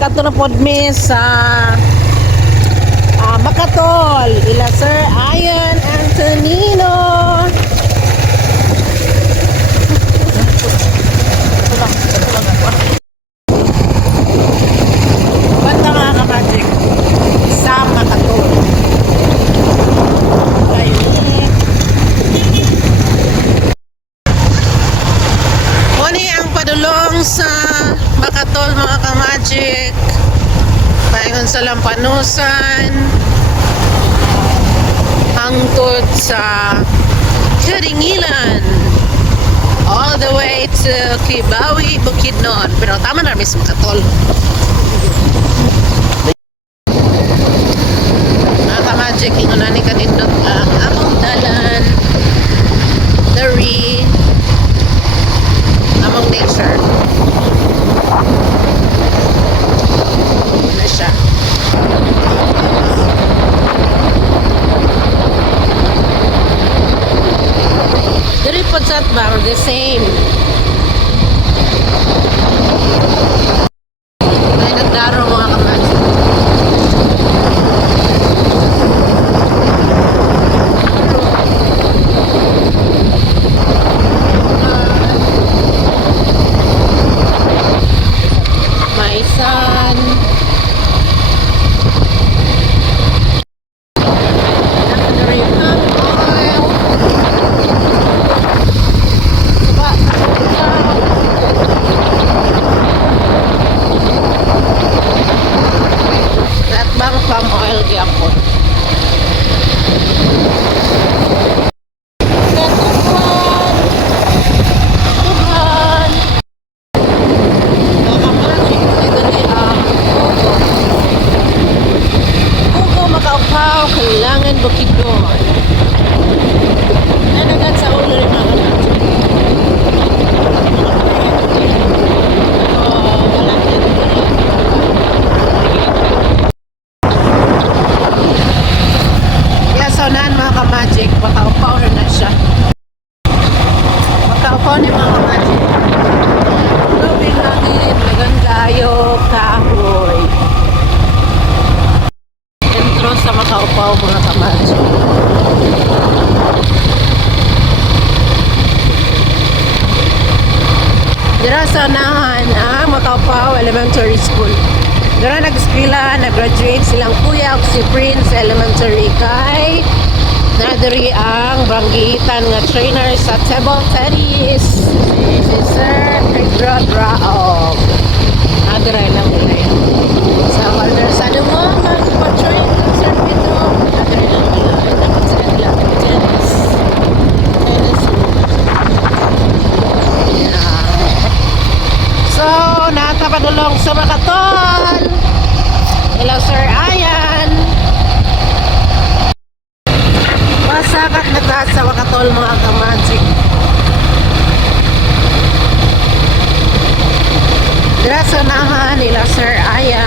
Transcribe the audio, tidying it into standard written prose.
Ato na pod mi sa Makatol. Ila Sir Ian Antonino. Banda nga ka magic sa Makatol. Muni ang padulong sa Makatol mga ka-magic. Paingon sa Lampanusan hangtod sa Karingilan all the way to Kibawi, Bukidnon. Pero tama na mismo Makatol. Mga ka-magic, ingon na ni kanindot ang among dalan dari among nature. Ano siya? Dili po sa bang the same. Ay nagdaro mga kamatch. Maisan. Palm oil gyapon. Tuhan. Nakamagic ito ni Hugo Makaupaw, Kailangan Bukidnon. Nanagat sa ulo rin mga kamagic. Saunahan mga ka-magic, makaupaw na siya. Makaupaw ni mga ka-magic. Lubing langit, nagandayo, kahoy. Entro sa makaupaw mga ka-magic. Dira saunahan ang Makaupaw Elementary School. Dira nag-eskwela, nag-graduate silang kuya o si Prince Elementary kay nadiri ang banggitan nga trainer sa table tennis si Sir Pedro Draog. Nadiri lang ulit. Sa order sa mo mag-train Sir Pedro. Nadiri lang ulit. Dapat sa kanila tennis. Tennis. Yeah. So, natapadulong sa Makatol. Hello, Sir Ian. Masakat na taas sa Makatol, mga ka-magic. Dira sa nahan nila Sir Ian.